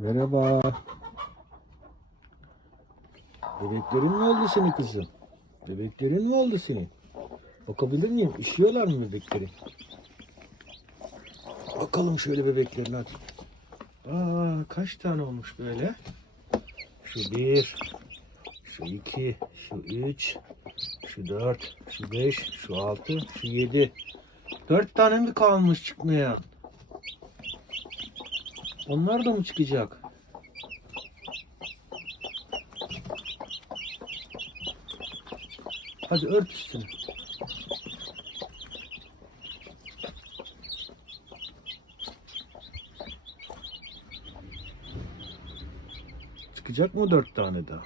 Merhaba. Bebeklerin mi oldu senin kızım? Bebeklerin mi oldu senin? Bakabilir miyim? Üşüyorlar mı bebeklerin? Bakalım şöyle bebeklerine hadi. Aa, kaç tane olmuş böyle? Şu bir, şu iki, şu üç, şu dört, şu beş, şu altı, şu yedi. Dört tane mi kalmış çıkmaya? Onlar da mı çıkacak? Hadi ört üstünü. Çıkacak mı dört tane daha?